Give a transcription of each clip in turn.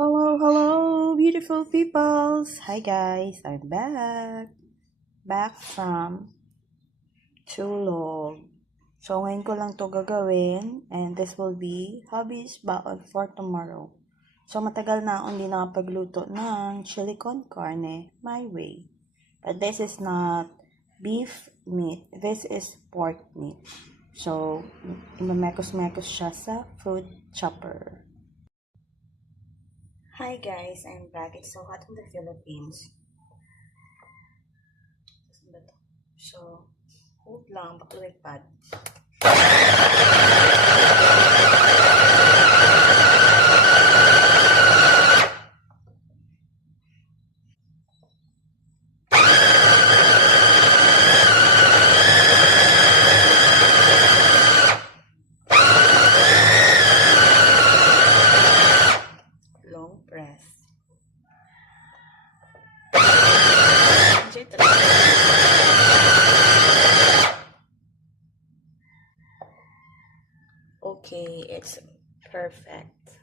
Hello, beautiful peoples. Hi guys, I'm back from Tulog. So ngayon ko lang to gagawin and this will be hobbies baon for tomorrow. So matagal na akong hindi nakapagluto ng chili con carne my way. But this is not beef meat, this is pork meat. So, imamekos-mekos siya sa food chopper. Hi guys, I'm back. It's so hot in the Philippines. So, hold lang, baklipad. Long press. Okay, it's perfect.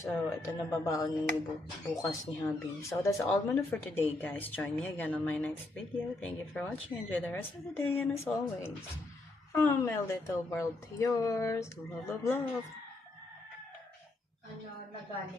So, ito na babaon ni bukas ni Habi. So, that's all muna for today, guys. Join me again on my next video. Thank you for watching. Enjoy the rest of the day. And as always, from my little world to yours, love, love, love.